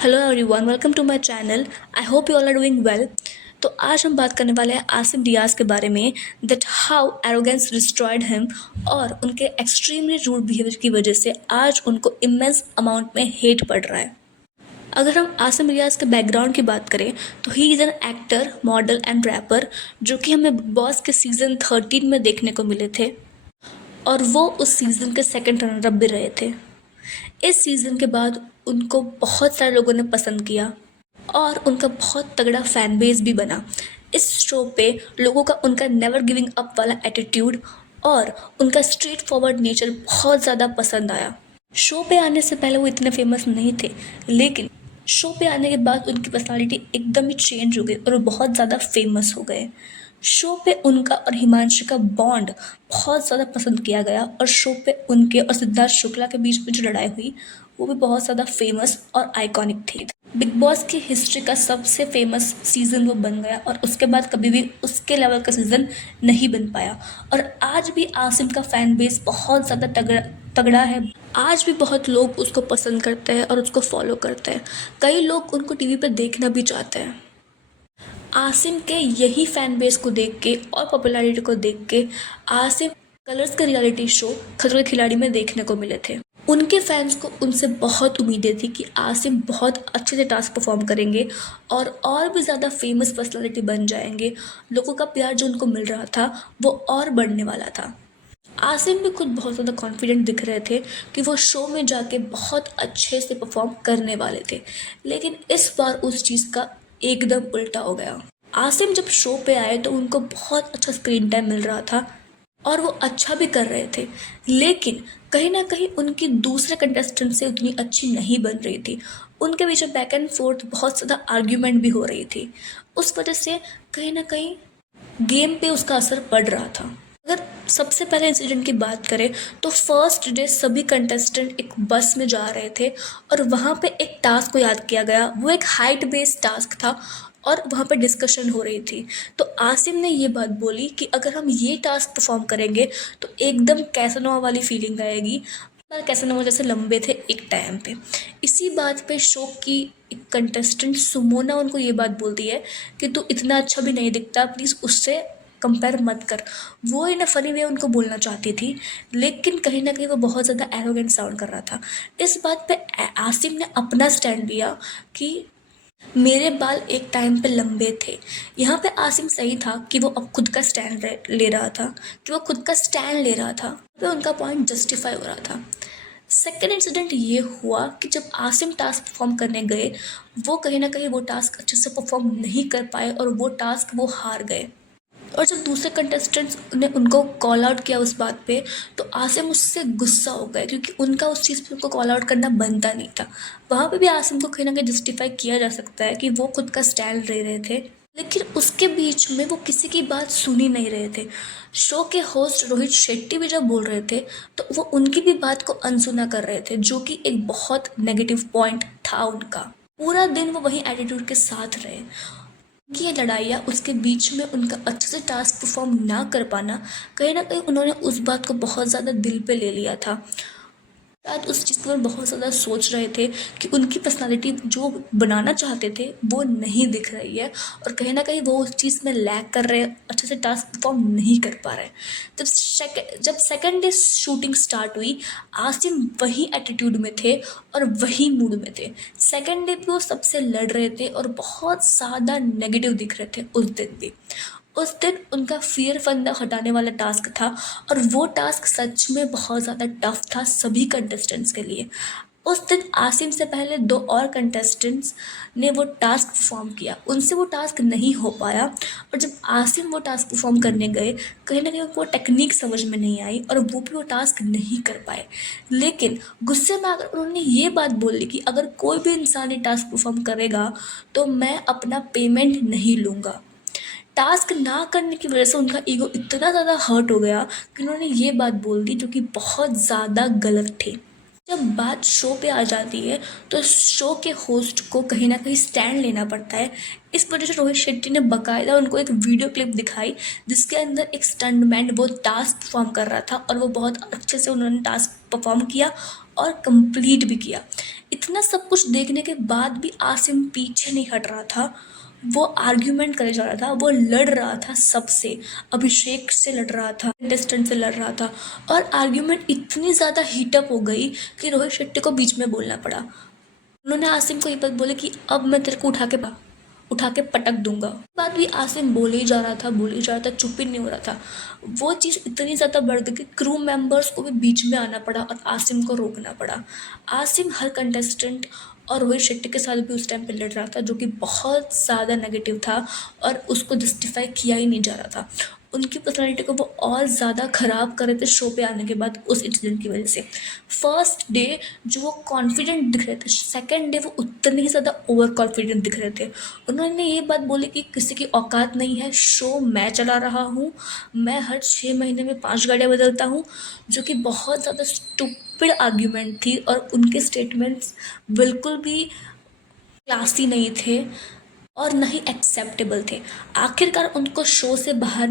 Hello everyone, welcome to my channel. I hope you all are doing well. तो आज हम बात करने वाले हैं आसिम रियाज के बारे में, that how arrogance destroyed him और उनके एक्सट्रीमली रूड बिहेवियर की वजह से आज उनको इमेंस अमाउंट में हेट पड़ रहा है। अगर हम आसिम रियाज के बैकग्राउंड की बात करें तो he is an actor, model and rapper जो कि हमें बिग बॉस के सीज़न 13 में देखने को मिले थे और वो उस सीज़न के सेकंड रनर अप भी रहे थे। इस सीज़न के बाद उनको बहुत सारे लोगों ने पसंद किया और उनका बहुत तगड़ा फैन बेस भी बना। इस शो पे लोगों का उनका नेवर गिविंग अप वाला एटीट्यूड और उनका स्ट्रेट फॉरवर्ड नेचर बहुत ज़्यादा पसंद आया। शो पे आने से पहले वो इतने फेमस नहीं थे, लेकिन शो पे आने के बाद उनकी पर्सनालिटी एकदम ही चेंज हो गई और वो बहुत ज़्यादा फेमस हो गए। शो पे उनका और हिमांशु का बॉन्ड बहुत ज़्यादा पसंद किया गया और शो पे उनके और सिद्धार्थ शुक्ला के बीच में जो लड़ाई हुई वो भी बहुत ज़्यादा फेमस और आइकॉनिक थी। बिग बॉस की हिस्ट्री का सबसे फेमस सीज़न वो बन गया और उसके बाद कभी भी उसके लेवल का सीज़न नहीं बन पाया। और आज भी आसिम का फैन बेस बहुत ज़्यादा तगड़ा तगड़ा है। आज भी बहुत लोग उसको पसंद करते हैं और उसको फॉलो करते हैं। कई लोग उनको टीवी पर देखना भी चाहते हैं। आसिम के यही फैन बेस को देख के और पॉपुलैरिटी को देख के आसिम कलर्स का रियलिटी शो खतरों के खिलाड़ी में देखने को मिले थे। उनके फैंस को उनसे बहुत उम्मीदें थी कि आसिम बहुत अच्छे से टास्क परफॉर्म करेंगे और भी ज़्यादा फेमस पर्सनालिटी बन जाएंगे। लोगों का प्यार जो उनको मिल रहा था वो और बढ़ने वाला था। आसिम भी खुद बहुत ज़्यादा कॉन्फिडेंट दिख रहे थे कि वो शो में जाके बहुत अच्छे से परफॉर्म करने वाले थे, लेकिन इस बार उस चीज़ का एकदम उल्टा हो गया। आसिम जब शो पे आए तो उनको बहुत अच्छा स्क्रीन टाइम मिल रहा था और वो अच्छा भी कर रहे थे, लेकिन कहीं ना कहीं उनकी दूसरे कंटेस्टेंट से उतनी अच्छी नहीं बन रही थी। उनके बीच में बैक एंड फोर्थ बहुत ज़्यादा आर्ग्यूमेंट भी हो रही थी। उस वजह से कहीं ना कहीं गेम पे उसका असर पड़ रहा था। अगर सबसे पहले इंसिडेंट की बात करें तो फर्स्ट डे सभी कंटेस्टेंट एक बस में जा रहे थे और वहाँ पे एक टास्क को याद किया गया। वो एक हाइट बेस्ड टास्क था और वहाँ पे डिस्कशन हो रही थी। तो आसिम ने ये बात बोली कि अगर हम ये टास्क परफॉर्म करेंगे तो एकदम कैसनोवा वाली फीलिंग आएगी। कैसनोवा जैसे लंबे थे एक टाइम पे। इसी बात पे शो की एक कंटेस्टेंट सुमोना उनको ये बात बोलती है कि तू इतना अच्छा भी नहीं दिखता, प्लीज़ उससे कंपेयर मत कर। वो इन अ फनी वे उनको बोलना चाहती थी, लेकिन कहीं ना कहीं वो बहुत ज़्यादा एरोगेंट साउंड कर रहा था। इस बात पे आसिम ने अपना स्टैंड लिया कि मेरे बाल एक टाइम पे लंबे थे। यहाँ पे आसिम सही था कि वो अब खुद का स्टैंड ले रहा था, कि वो खुद का स्टैंड ले रहा था, तो उनका पॉइंट जस्टिफाई हो रहा था। सेकेंड इंसिडेंट ये हुआ कि जब आसिम टास्क परफॉर्म करने गए, वो कहीं ना कहीं वो टास्क अच्छे से परफॉर्म नहीं कर पाए और वो टास्क वो हार गए। और जब दूसरे कंटेस्टेंट्स ने उनको कॉल आउट किया उस बात पे, तो आसिम उससे गुस्सा हो गए क्योंकि उनका उस चीज़ पे उनको कॉल आउट करना बनता नहीं था। वहाँ पे भी आसिम को कहीं ना कहीं जस्टिफाई किया जा सकता है कि वो खुद का स्टैंड ले रहे थे, लेकिन उसके बीच में वो किसी की बात सुन ही नहीं रहे थे। शो के होस्ट रोहित शेट्टी भी जब बोल रहे थे तो वो उनकी भी बात को अनसुना कर रहे थे, जो कि एक बहुत नेगेटिव पॉइंट था उनका। पूरा दिन वो वही एटीट्यूड के साथ रहे कि ये लड़ाइयाँ उसके बीच में उनका अच्छे से टास्क परफॉर्म ना कर पाना, कहीं ना कहीं उन्होंने उस बात को बहुत ज़्यादा दिल पे ले लिया था। शायद उस चीज़ पर बहुत ज़्यादा सोच रहे थे कि उनकी पर्सनालिटी जो बनाना चाहते थे वो नहीं दिख रही है और कहीं ना कहीं वो उस चीज़ में लैग कर रहे हैं, अच्छे से टास्क परफॉर्म नहीं कर पा रहे। जब सेकंड डे शूटिंग स्टार्ट हुई, आसिम वही एटीट्यूड में थे और वही मूड में थे। सेकंड डे भी वो सबसे लड़ रहे थे और बहुत ज़्यादा नेगेटिव दिख रहे थे उस दिन भी। उस दिन उनका फियर फंदा हटाने वाला टास्क था और वो टास्क सच में बहुत ज़्यादा टफ था सभी कंटेस्टेंट्स के लिए। उस दिन आसिम से पहले दो और कंटेस्टेंट्स ने वो टास्क परफॉर्म किया, उनसे वो टास्क नहीं हो पाया और जब आसिम वो टास्क परफॉर्म करने गए, कहीं ना कहीं उनको टेक्निक समझ में नहीं आई और वो भी वो टास्क नहीं कर पाए। लेकिन गुस्से में आकर उन्होंने ये बात बोली कि अगर कोई भी इंसान ये टास्क परफॉर्म करेगा तो मैं अपना पेमेंट नहीं लूँगा। टास्क ना करने की वजह से उनका ईगो इतना ज़्यादा हर्ट हो गया कि उन्होंने ये बात बोल दी जो कि बहुत ज़्यादा गलत थी। जब बात शो पे आ जाती है तो शो के होस्ट को कहीं ना कहीं स्टैंड लेना पड़ता है। इस वजह से रोहित शेट्टी ने बाकायदा उनको एक वीडियो क्लिप दिखाई जिसके अंदर एक स्टंटमैन वो टास्क परफॉर्म कर रहा था और वो बहुत अच्छे से उन्होंने टास्क परफॉर्म किया और कंप्लीट भी किया। इतना सब कुछ देखने के बाद भी आसिम पीछे नहीं हट रहा था। वो आर्ग्यूमेंट करे जा रहा था, वो लड़ रहा था सबसे, अभिषेक से लड़ रहा था, कंटेस्टेंट से लड़ रहा था। और आर्ग्यूमेंट इतनी ज़्यादा हीटअप हो गई कि रोहित शेट्टी को बीच में बोलना पड़ा। उन्होंने आसिम को ये बात बोली कि अब मैं तेरे को उठा के पटक दूंगा। बाद भी आसिम बोले ही जा रहा था, बोले ही जा रहा था, चुप ही नहीं हो रहा था। वो चीज़ इतनी ज़्यादा बढ़ गई कि क्रू मेंबर्स को भी बीच में आना पड़ा और आसिम को रोकना पड़ा। आसिम हर कंटेस्टेंट और रोहित शेट्टी के साथ भी उस टाइम पे लड़ रहा था, जो कि बहुत ज़्यादा नेगेटिव था और उसको जस्टिफाई किया ही नहीं जा रहा था। उनकी पर्सनालिटी को वो और ज़्यादा ख़राब कर रहे थे शो पे आने के बाद उस इंसिडेंट की वजह से। फर्स्ट डे जो वो कॉन्फिडेंट दिख रहे थे, सेकंड डे वो उतने ही ज़्यादा ओवर कॉन्फिडेंट दिख रहे थे। उन्होंने ये बात बोली कि किसी की औकात नहीं है, शो मैं चला रहा हूँ, मैं हर 6 महीने में 5 गाड़ियाँ बदलता हूँ, जो कि बहुत ज़्यादा स्टूपिड आर्ग्यूमेंट थी और उनके स्टेटमेंट्स बिल्कुल भी क्लासी नहीं थे और नहीं एक्सेप्टेबल थे। आखिरकार उनको शो से बाहर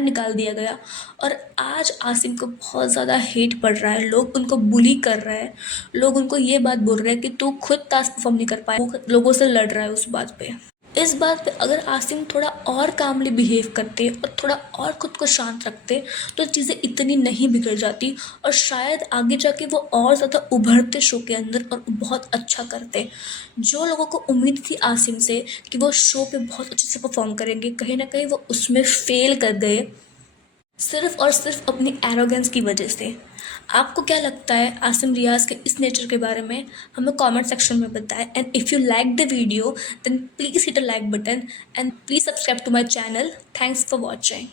निकाल दिया गया और आज आसिम को बहुत ज़्यादा हेट पड़ रहा है, लोग उनको बुली कर रहे हैं, लोग उनको ये बात बोल रहे हैं कि तू खुद टास्क परफॉर्म नहीं कर पाया, वो लोगों से लड़ रहा है उस बात पे। इस बात पे अगर आसिम थोड़ा और कामली बिहेव करते और थोड़ा और खुद को शांत रखते तो चीज़ें इतनी नहीं बिगड़ जाती और शायद आगे जाके वो और ज़्यादा उभरते शो के अंदर और बहुत अच्छा करते। जो लोगों को उम्मीद थी आसिम से कि वो शो पे बहुत अच्छे से परफॉर्म करेंगे, कहीं ना कहीं वो उसमें फेल कर गए, सिर्फ और सिर्फ अपनी एरोगेंस की वजह से। आपको क्या लगता है आसिम रियाज़ के इस नेचर के बारे में? हमें कमेंट सेक्शन में बताएं। And if you like the video then please hit a like button and please subscribe to my channel. Thanks for watching.